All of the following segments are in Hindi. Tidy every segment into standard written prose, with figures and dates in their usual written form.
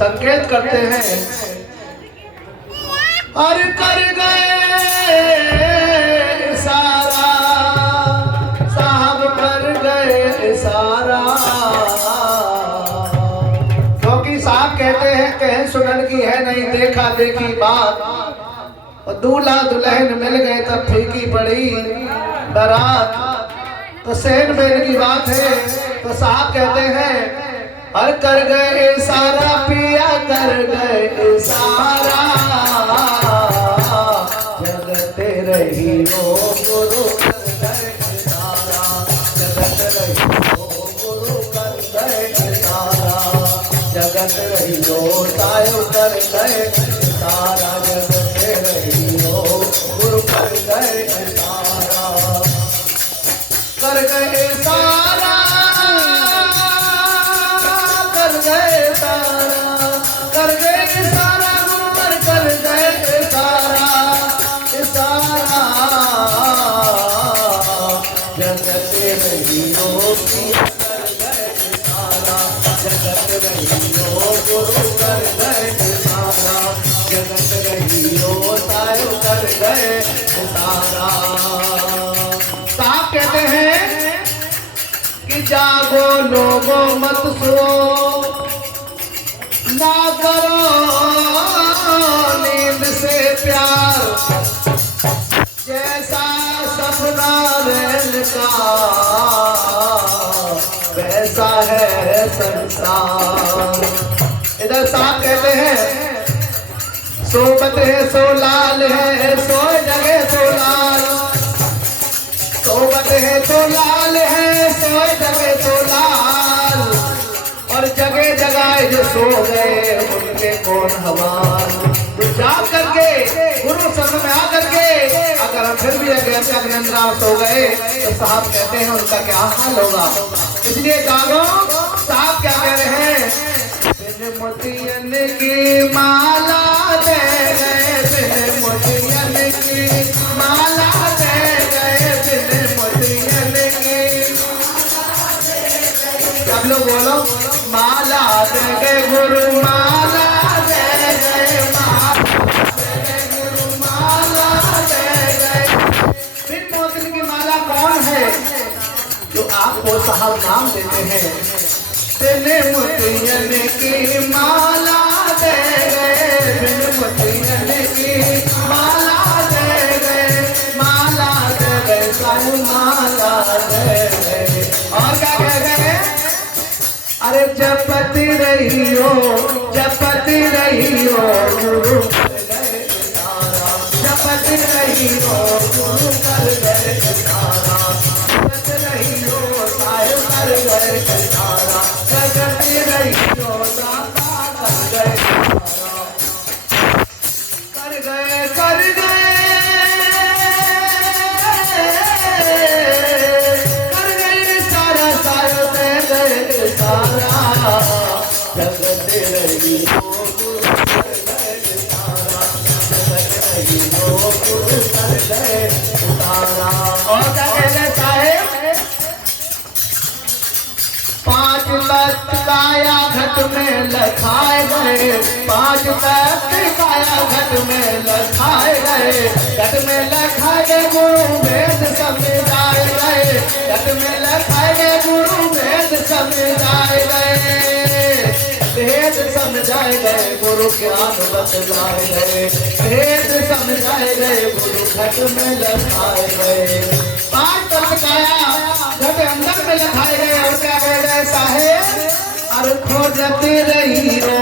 संकेत करते हैं। अरे कर गए सारा साहब, कर गए सारा। क्योंकि साहब कहते हैं कहीं सुनन की है नहीं देखा देखी बात, और दूल्हा दुल्हन मिल गए तब फीकी पड़ी बारात। तो सेन बेन की बात है। तो साहब कहते हैं हर कर गए सारा पिया, कर गए सारा। जगत रही हो गुरु, कर गए सारा। जगत रही हो गुरु, कर गए सारा। जगत रही हो सायो, कर गए सारा। जगत रही हो गुरु, कर गए सारा। कर गए सारा, कर गए सारा, कर गए सारा गुरुवर, कर गए सारा सारा। जगत रही हो पिया, कर गए सारा। जगत रही हो गुरु, कर गए सारा। जगत रही हो सायो, कर गए सारा। साहब कहते हैं कि जागो लोगों मत सो, ना करो नींद से प्यार। जैसा सपना रैन का वैसा है संसार। इधर साहब कहते हैं सोबत है सो लाल है, सो जगह सो लाल। सोबत है तो लाल है, सो जगह तो लाल। और जगह जगह जो सो गए उनके कौन हवाल। तो जा करके गुरु शरण में आ करके अगर हम फिर भी अगर निंद्रा सो गए तो साहब कहते हैं उनका क्या हाल होगा। इसलिए जागो। साहब क्या कह रहे हैं, बिन मोतियन की माला दे गए, बिन मोतियन की माला दे गए, बिन मोतियन की। सब लोग बोलो माला दे गए गुरु, माला दे गए, माला दे गए गुरु, माला दे गए। बिन मोतियन की माला कौन है जो आपको साहब नाम देते हैं। बिन मोतियन की माला दे गए, बिन मोतियन की माला दे गए, माला दे गए साहू, माला दे गए। और क्या कह गए, अरे जपती रही हो, जपती रही हो गुरु, कर गए सारा। जपती रही हो गुरु, कर गए सारा। जपत रही हो साहिब, कर गए सारा। जगती रही हो दाता, कर गए सारा। कर गए, कर गए, कर गए सारा, सायो दे गए सारा। जगत रही हो गुरु, कर गए सारा। जगत रही हो गुरु, कर गए सारा। और क्या कहना चाहे, पांच तख्त काया घट में लखाए गए, पांच तख्त काया घट में लखाए गए। घट में लखाए गए गुरु वेद समझाए गए, घट में लखाए गए गुरु वेद समझाए गए। भेद समझाए गए गुरु ज्ञान बतलाए गए, भेद समझाए गए गुरु घट में लखाए गए। पांच तख्त काया घट अंदर में लखाए गए। और क्या कह गए साहेब, अरे खोजती रही हो,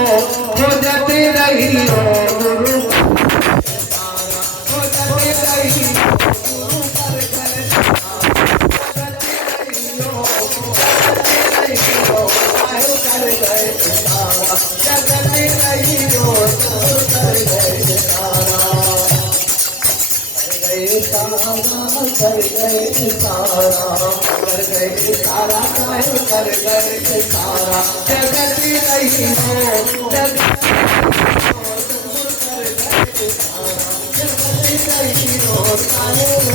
खोजती रही हो गुरु, खोजती रही हो गुरु, कर गए खोजती रही हो, खोजती रही हो साहेब, कर गए सारा। जगती रही हो गुरु, कर गए सारा। कर गए सारा, कर गए सारा, कर गए सारा साहेब, कर गए सारा। जगती रही हो, जगती रही हो गुरु, कर गए सारा। जगती रही हो साहेब।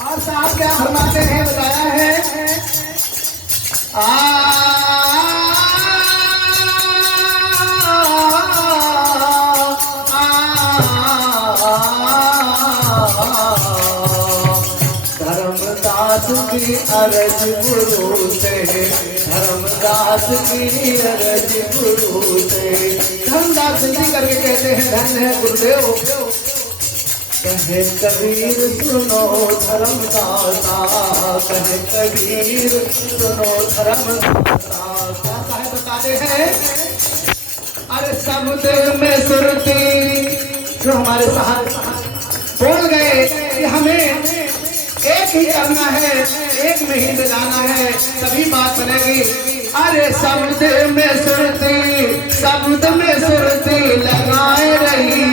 और साहब क्या फरमाते हैं, बताया है धर्मदास की अरज गुरु से, धर्मदास की अरज गुरु से। धर्मदास जी करके कहते हैं धन्य है गुरुदेव। कहे कबीर सुनो धर्मदासा, कहे कबीर सुनो धर्मदासा। क्या कहे बताते हैं, अरे शब्द में सुरती जो हमारे साहब बोल गए कि हमें एक ही करना है, एक में ही मिलाना है, तभी बात बनेगी। अरे शब्द में सुरती, शब्द में सुरती लगाए रही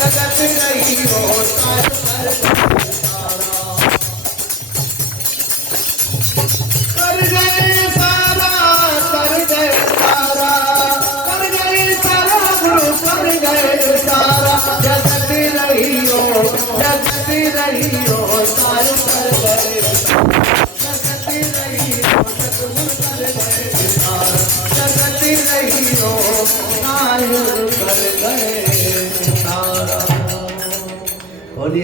जगत रही हो कर गए सारा, कर गए सारा, कर गए सारा गुरु, कर गए सारा। जगत रही हो, जगत रही हो सार कर गए, जगत रही हो सतगुरु कर गए सारा। जगत रही हो सार कर गए सारा।